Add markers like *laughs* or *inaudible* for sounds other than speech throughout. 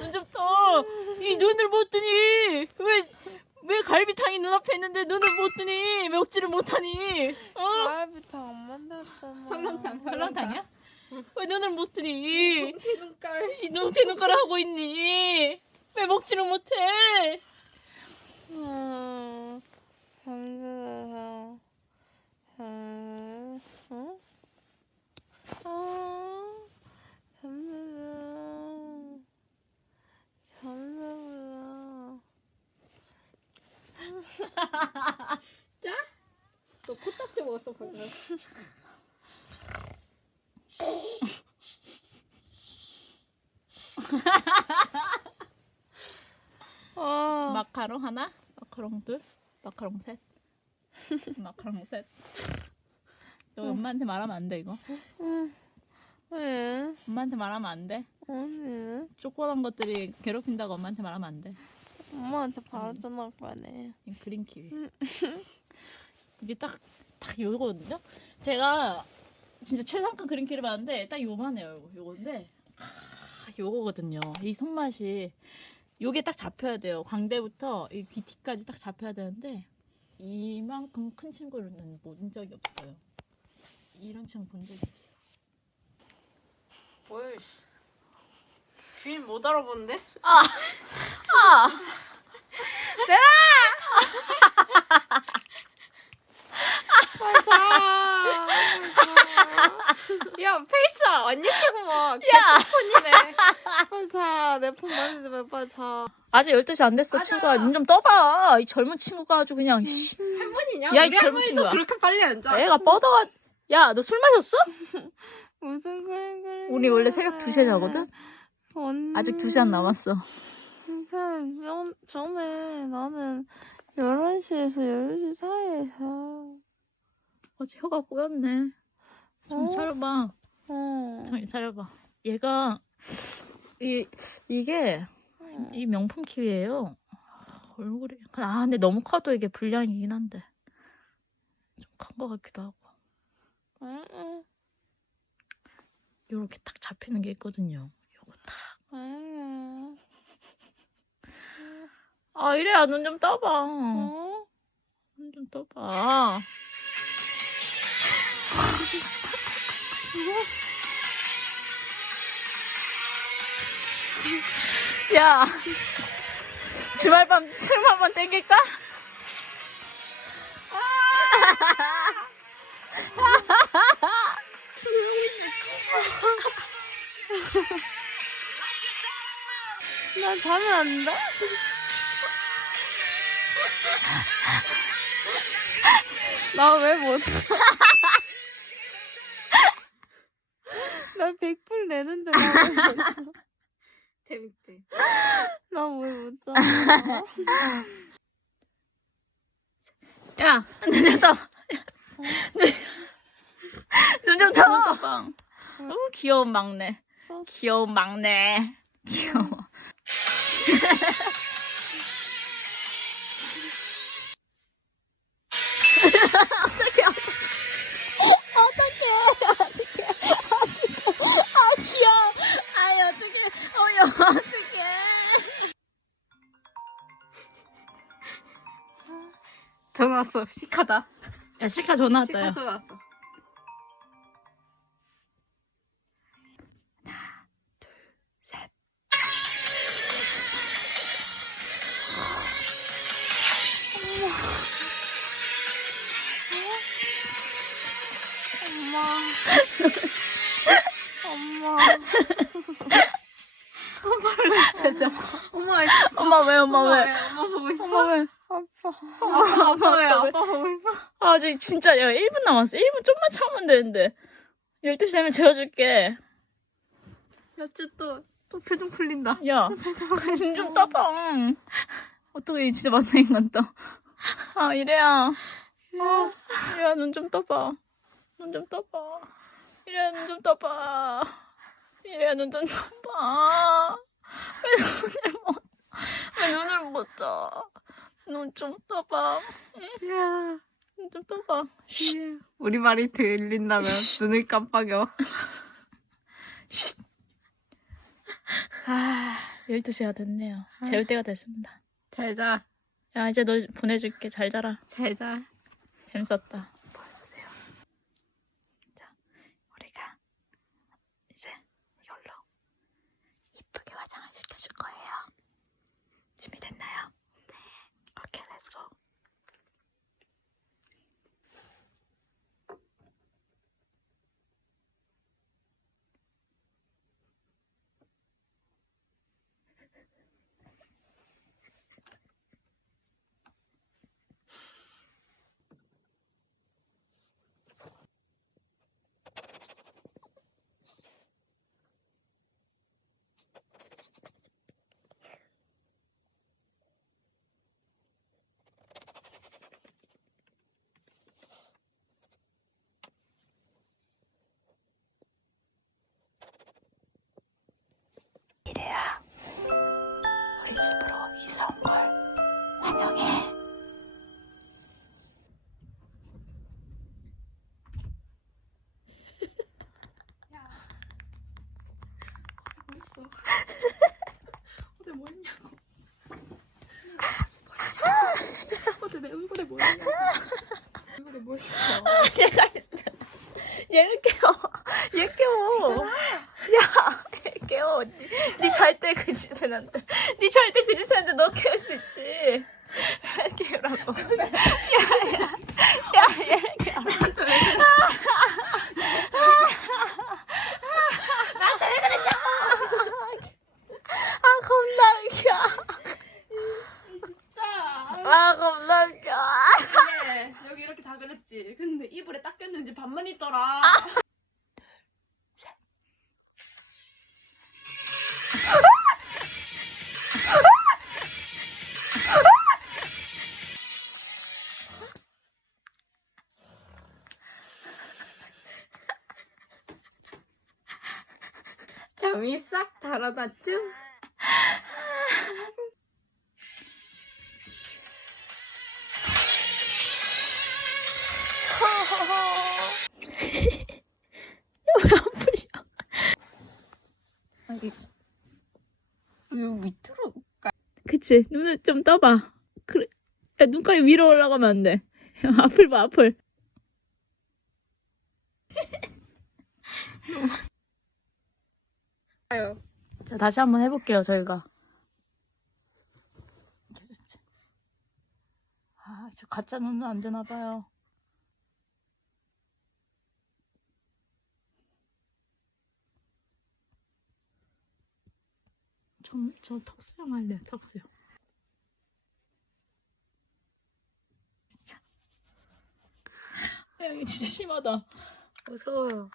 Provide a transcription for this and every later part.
눈좀 떠. 이 눈을 못 뜨니 왜 왜 갈비탕이 눈앞에 있는데 눈을 못 뜨니 왜 억지를 못하니? 어? 갈비탕 안 만들었잖아. 설렁탕 설렁탕이야? 왜 눈을 못 뜨니? 동태 눈깔. 이 눈태 눈가를 하고 있니? 왜 먹지를 못해? 음, 잠들어서. 음, 응? 아, 잠들어. 잠들어. 짜? 너 코딱지 먹었어 방금. 아, 마카롱 하나, 마카롱 둘, 마카롱 셋, 마카롱 셋. 너 엄마한테 말하면 안 돼 이거. 응. 왜? 엄마한테 말하면 안 돼. 언니? 조그만 것들이 괴롭힌다고 엄마한테 말하면 안 돼. 엄마한테 바로 전화할 거네. 이 그린 키위. *laughs* 이게 딱, 딱 요거거든요? 제가 진짜 최상급 그린 키를 봤는데 딱 요만해요, 요거. 요건데, 아, 요거거든요. 이 손맛이. 요게 딱 잡혀야 돼요. 광대부터 이 귀티까지 딱 잡혀야 되는데, 이만큼 큰 친구는 본 적이 없어요. 이런 친구 본 적이 없어. 뭘? 주인 못 알아보는데? 맞아. 야 페이스 안 야! 개폰이네. 빨리 자. 내폰 만지지 마. 아직 12시 안 됐어, 맞아. 친구야. 눈 좀 떠봐. 이 젊은 친구가 아주 그냥, 씨. 할머니냐? 야, 이 젊은 친구야. 그렇게 빨리 앉아. 애가 뻗어가. 야, 너 술 마셨어? *laughs* 무슨 그림 그리 우리 원래 새벽 2시에 자거든? 언니. 아직 2시간 남았어. 괜찮아. 전, 전에 나는 11시에서 12시 사이에 자. 어제 혀가 꼬였네. 정신 어? 차려봐. 어. 정신 차려봐. 얘가 이 이게 이 명품 키위예요. 얼굴이 아 근데 너무 커도 이게 불량이긴 한데 좀큰것 같기도 하고 요렇게 딱 잡히는 게 있거든요. 요거 딱. 응. 아 이래야 눈 좀 떠봐. 어? 눈좀 떠봐. 야, 주말밤 춤 한번 땡길까? 나 자면 안 돼? 나 왜 못 자? 나 100불 내는데 나왜못 자? 재밌대. 나 왜 못 자? 야, 눈좀 떠. 눈좀 떠. 너무 귀여운 막내. 귀여운 막내. 귀여워. 어떡해, 어떡해. 어떡해, 어떡해. 아, 귀여워. 아이, 어떡해. 어여, 어떡해. 전화 왔어. 시카다. 야, 시카 전화 시카 왔다, 야. 전화 왔어. 엄마. 엄마. 진짜. 엄마 엄마 왜, 엄마 엄마 왜? 왜? 엄마 보고 싶어. 엄마 왜? 아빠. 아빠 아빠 왜? 아빠 왜? 보고 싶어. 아, 아직 진짜, 야, 1분 남았어. 1분 좀만 참으면 되는데. 12시 되면 재워줄게. 야쟤 또또 표정 풀린다. 야, 눈좀 떠봐. 어떻게 진짜 인간 떠. 아, 이래야. 아, 이래야 눈 좀 떠봐. 눈 좀 떠봐. 이래야 눈좀 떠봐. 이래야 눈좀 떠봐. 왜 눈을 못, 왜 눈을 못 떠? 눈 좀 떠봐. 야. 눈좀좀 떠봐. 우리 말이 들린다면 눈을 깜빡여. 아, 12시가 됐네요. 재울 때가 됐습니다. 잘 자. 야, 이제 너 보내줄게. 잘 자라. 잘 자. 재밌었다. 보여주세요. 자, 우리가 이제 이걸로 이쁘게 화장을 시켜줄 거예요. 준비됐나요? 네. 오케이, 렛츠고. 이래야 우리 이사 온걸 환영해. 벌써. 어제 뭐 했냐고. 어제 내 얼굴에 뭐 했냐고. 얼굴에 뭐 했어. 제가 했어. 얘를 깨워. 얘 깨워. 야, *laughs* 얘 깨워. 니잘 때그짓 해놨는데. 니잘때 너 깨울 수 있지. 얘 깨우라고. 야, 야. 야, 얘를 깨워. 나한테 왜 그랬냐고. 아, 겁나 웃겨. 진짜. 아, 겁나 웃겨. 여기 이렇게 다 그랬지. 근데 이불에 딱 꼈는지 반만 있더라. 잠이 싹 달아났죠? 아니, 이거 밑으로 그치 눈을 좀 떠봐 그래 야, 눈깔이 위로 올라가면 안 돼 야, *laughs* 앞을 봐 앞을. 자 다시 한번 해볼게요 저희가. 아 저 가짜 눈은 안 되나 봐요. 전 저 턱수염 할래요 턱수염 진짜. 야 이거 진짜 심하다. 무서워요.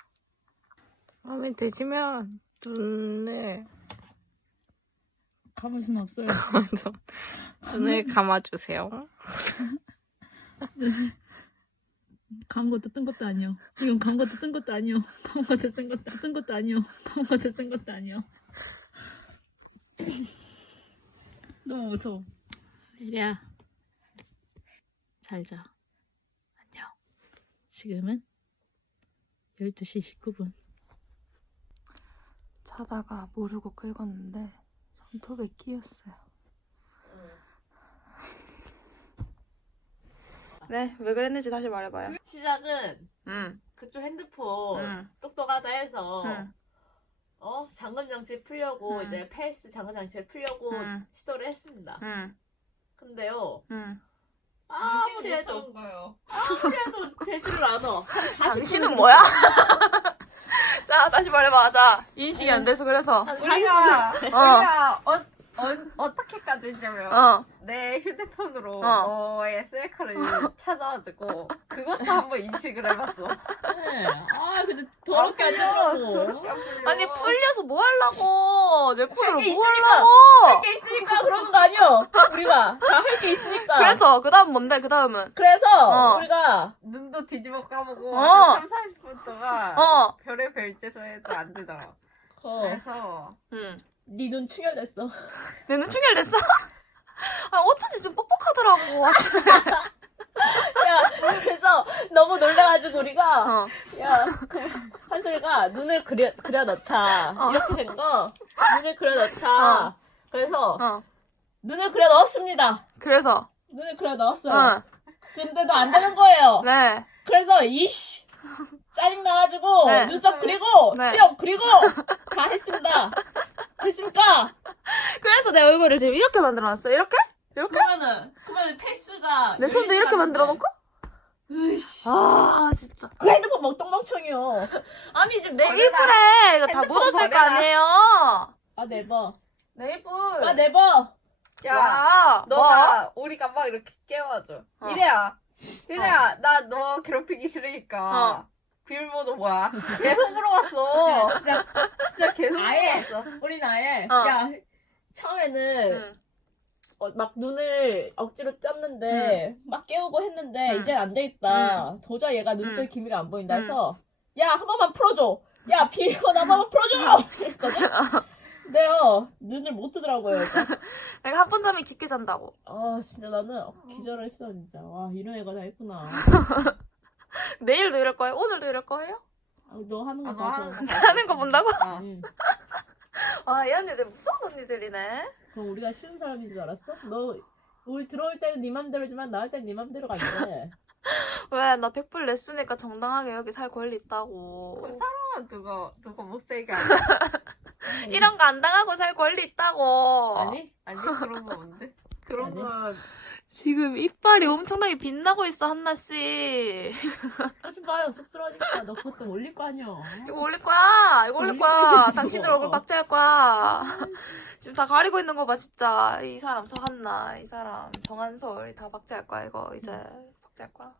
마음에 드시면 눈을 감을 순 없어요 눈을 *laughs* 감아주세요. 감 것도 뜬 것도 아니요. 이건 감 것도 뜬 것도 아니요. 감 것도 뜬 것도 뜬 것도 아니요. 감 것도 뜬 것도 아니요. *laughs* 너무 무서워. 이리야. 잘 자. 안녕. 지금은 12시 19분. 자다가 모르고 긁었는데 손톱에 끼었어요. 네, 왜 그랬는지 다시 말해봐요. 시작은 응, 그쪽 핸드폰 응. 똑똑하다 해서 응. 어 잠금 장치 풀려고 응. 이제 패스 잠금 장치 풀려고 응. 시도를 했습니다. 응, 근데요 응. 아무리 해도 아무리 해도 되지를 않아. 당신은 뭐야? *laughs* 자, 다시 말해봐. 자, 인식이 안 돼서 그래서. 한 우리가 40분. 우리가 어, 어, 어떻게까지 했냐면 어. 내 휴대폰으로 어. 너의 셀카를 찾아가지고 그것도 한번 인식을 해봤어. 네. 아 근데 더럽게 안 되더라고. 더럽게 안 풀려. 아니, 풀려서 뭐 하려고? 내 폰으로 게뭐 있으니까. 하려고? 할게 있으니까 그러는 거 아니야? 우리가 다 할 게 있으니까. 그래서, 그 다음 뭔데, 그 다음은? 그래서 어. 우리가 눈도 뒤집어 까보고 어. 3, 40분 동안 어. 별의 별 짓을 해도 안 되더라. 어, 그래서 응. 네 눈 충혈됐어. *laughs* 내 눈 충혈됐어? *laughs* 아, 어쩐지 좀 뻑뻑하더라고. *laughs* 야 그래서 너무 놀라가지고 우리가 어. 야 한솔이가 눈을 그려 그려 넣자 어. 이렇게 된 거 눈을 그려 넣자 어. 그래서 어. 눈을 그려 넣었습니다 그래서 눈을 그려 넣었어요 어. 근데도 안 되는 거예요 네. 그래서 이씨 짜증 나가지고 네. 눈썹 그리고 네. 수염 그리고 다 했습니다 그랬습니까 그래서 내 얼굴을 지금 이렇게 만들어놨어. 이렇게? 이렇게? 그러면은 그러면 페이스가 내 손도 이렇게 만들어 놓고? 으이씨 아 진짜. 그 핸드폰 먹똥멍청이요 아니 지금 내 버려라. 이불에 이거 다 핸드폰 묻었을 거 버려라. 아니에요. 아 네버 내 이불. 아 네버 야, 야, 너가 우리가 막 이렇게 깨워줘. 어. 이래야, 이래야, 나 너 괴롭히기 싫으니까. 어. 비밀번호 뭐야? 계속 물어봤어. 진짜 진짜 계속 아예. 물어봤어. 우린 아예 어. 야 처음에는 응. 어, 막 눈을 억지로 떴는데 막 깨우고 했는데 응. 이제 안 되겠다. 도저히 얘가 눈뜰 응. 기미가 안 보인다 해서 야 한 번만 풀어줘. 야 비밀번호 한 번만 풀어줘. 그랬거든. 근데요 눈을 못 뜨더라고요. 내가 한번 잠이 깊게 잔다고. 아 진짜 나는 어, 기절했어 진짜. 와 이런 애가 다 있구나. *laughs* 내일도 이럴 거예요? 오늘도 이럴 거예요? 아, 너 하는 거 아, 너 봐서. 하는 거 봐서. 하는 거 본다고? 어. 응. 아, 이 언니들 무서운 언니들이네. 그럼 우리가 쉬운 사람인 줄 알았어? 너 우리 들어올 때는 네 맘대로지만 나올 때는 네 맘대로가 안 돼. 왜? 나 100불 냈으니까 정당하게 여기 살 권리 있다고. 그럼 사람은 누가, 누가 못 살게 하냐? 이런 거 안 당하고 살 권리 있다고. 아니? 아니, 그런 거 뭔데? 그런 아니. 건, 지금 이빨이 엄청나게 빛나고 있어, 한나 씨. 하지 마요. 쑥스러우니까 너 그것도 올릴 거 아니야. 이거 올릴 거야. 이거 올릴 거야. 당신들 이거. 얼굴 박제할 거야. 지금 다 가리고 있는 거 봐, 진짜. 이 사람 서한나, 이 사람 정한솔 다 박제할 거야, 이거. 이제 박제할 거야.